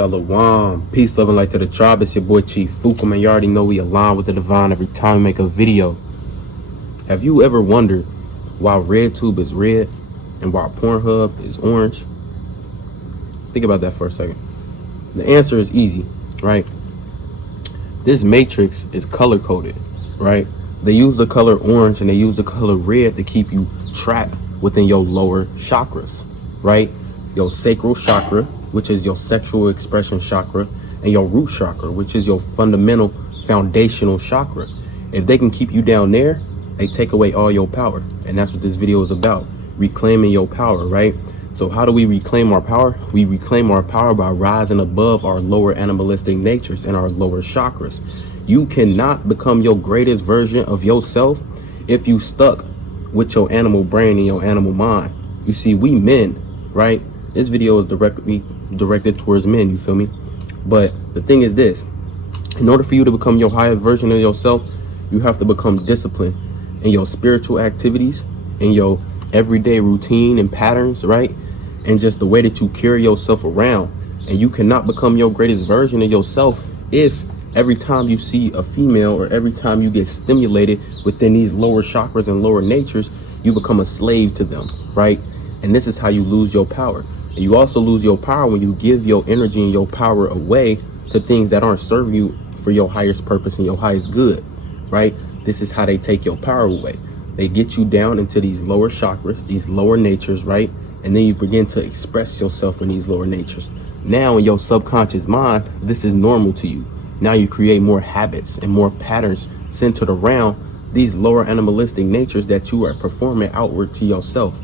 Shalom. Peace, love, and light to the tribe. It's your boy Chief Fuqua, man. You already know we align with the divine every time we make a video. Have you ever wondered why RedTube is red and why Pornhub is orange? Think about that for a second. The answer is easy, right? This matrix is color-coded, right? They use the color orange and they use the color red to keep you trapped within your lower chakras, right? Your sacral chakra, which is your sexual expression chakra, and your root chakra, which is your fundamental foundational chakra. If they can keep you down there, they take away all your power. And that's what this video is about, reclaiming your power, right? So how do we reclaim our power? We reclaim our power by rising above our lower animalistic natures and our lower chakras. You cannot become your greatest version of yourself if you stuck with your animal brain and your animal mind. You see, we men, right? This video is directed towards men, you feel me? But the thing is this, in order for you to become your highest version of yourself, you have to become disciplined in your spiritual activities, in your everyday routine and patterns, right? And just the way that you carry yourself around. And you cannot become your greatest version of yourself if every time you see a female or every time you get stimulated within these lower chakras and lower natures, you become a slave to them, right? And this is how you lose your power. And you also lose your power when you give your energy and your power away to things that aren't serving you for your highest purpose and your highest good, right? This is how they take your power away. They get you down into these lower chakras, these lower natures, right? And then you begin to express yourself in these lower natures. Now in your subconscious mind, this is normal to you. Now you create more habits and more patterns centered around these lower animalistic natures that you are performing outward to yourself.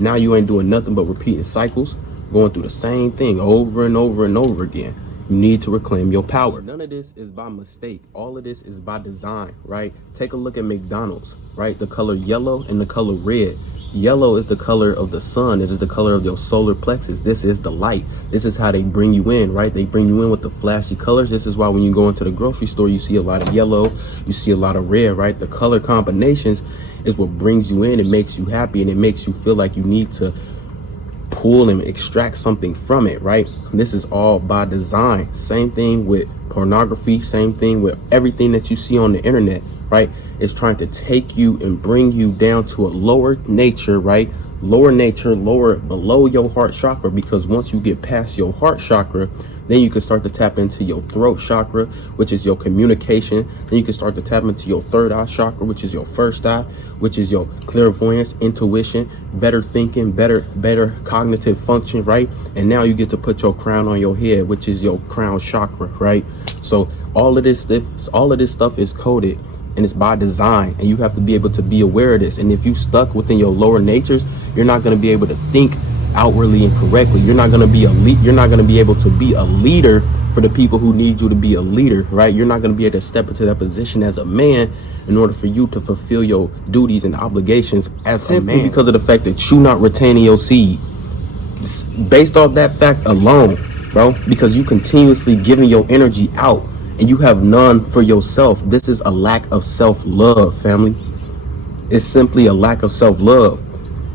Now you ain't doing nothing but repeating cycles, going through the same thing over and over and over again. You need to reclaim your power. None of this is by mistake. All of this is by design, right? Take a look at McDonald's, right? The color yellow and the color red. Yellow is the color of the sun. It is the color of your solar plexus. This is the light. This is how they bring you in, right? They bring you in with the flashy colors. This is why when you go into the grocery store, you see a lot of yellow, you see a lot of red, right? The color combinations is what brings you in. It makes you happy and it makes you feel like you need to pull and extract something from it, right? This is all by design. Same thing with pornography, same thing with everything that you see on the internet, right? It's trying to take you and bring you down to a lower nature, right? Lower nature, lower below your heart chakra, because once you get past your heart chakra, then you can start to tap into your throat chakra, which is your communication. Then you can start to tap into your third eye chakra, which is your first eye, which is your clairvoyance, intuition, better thinking, better cognitive function, right? And now you get to put your crown on your head, which is your crown chakra, right? So all of this stuff is coded and it's by design, and you have to be able to be aware of this. And if you stuck within your lower natures, you're not going to be able to think outwardly and correctly. You're not going to be you're not going to be able to be a leader for the people who need you to be a leader, right? You're not going to be able to step into that position as a man in order for you to fulfill your duties and obligations as a man, because of the fact that you're not retaining your seed. Based off that fact alone, bro, because you continuously giving your energy out and you have none for yourself. This is a lack of self-love, family. It's simply a lack of self-love.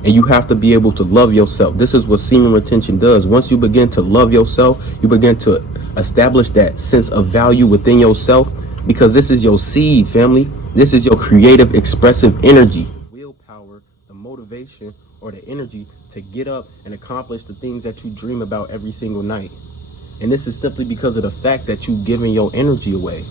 And you have to be able to love yourself. This is what semen retention does. Once you begin to love yourself, you begin to establish that sense of value within yourself, because this is your seed, family. This is your creative, expressive energy. Willpower, the motivation, or the energy to get up and accomplish the things that you dream about every single night. And this is simply because of the fact that you've given your energy away,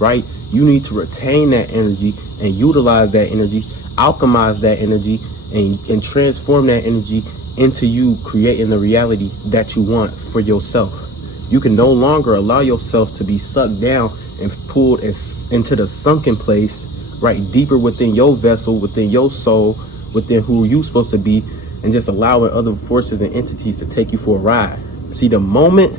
right? You need to retain that energy and utilize that energy, alchemize that energy, and transform that energy into you creating the reality that you want for yourself. You can no longer allow yourself to be sucked down and pulled into the sunken place, right, deeper within your vessel, within your soul, within who you're supposed to be, and just allowing other forces and entities to take you for a ride. See, the moment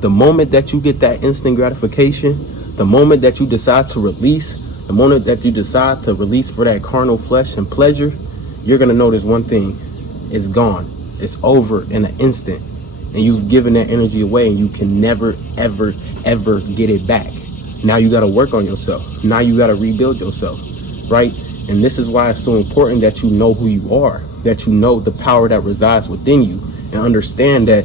that you get that instant gratification, the moment that you decide to release, the moment that you decide to release for that carnal flesh and pleasure, you're going to notice one thing: it's gone. It's over in an instant. And you've given that energy away, and you can never, ever, ever get it back. Now you got to work on yourself. Now you got to rebuild yourself, right? And this is why it's so important that you know who you are, that you know the power that resides within you, and understand that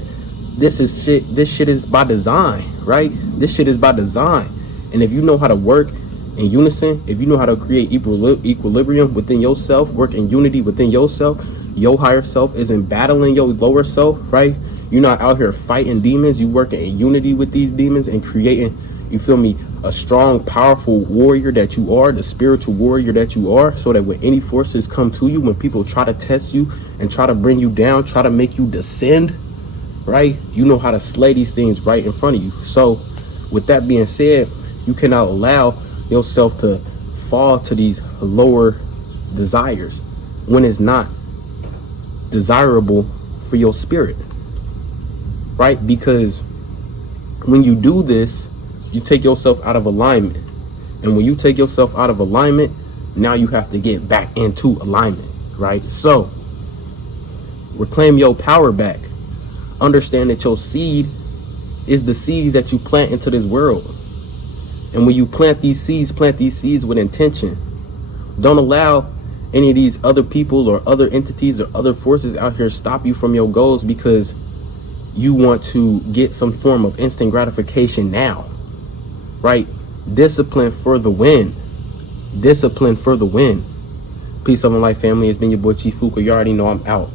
This shit is by design, right? This shit is by design. And if you know how to work in unison, if you know how to create equilibrium within yourself, work in unity within yourself, your higher self isn't battling your lower self, right? You're not out here fighting demons. You working in unity with these demons and creating, you feel me, a strong, powerful warrior that you are, the spiritual warrior that you are, so that when any forces come to you, when people try to test you and try to bring you down, try to make you descend, right, you know how to slay these things right in front of you. So with that being said, you cannot allow yourself to fall to these lower desires when it's not desirable for your spirit, right? Because when you do this, you take yourself out of alignment. And when you take yourself out of alignment, now you have to get back into alignment, right? So reclaim your power back. Understand that your seed is the seed that you plant into this world. And when you plant these seeds with intention. Don't allow any of these other people or other entities or other forces out here stop you from your goals because you want to get some form of instant gratification now, right? Discipline for the win. Discipline for the win. Peace, love, and life, family. It's been your boy Chief Fuqua. You already know I'm out.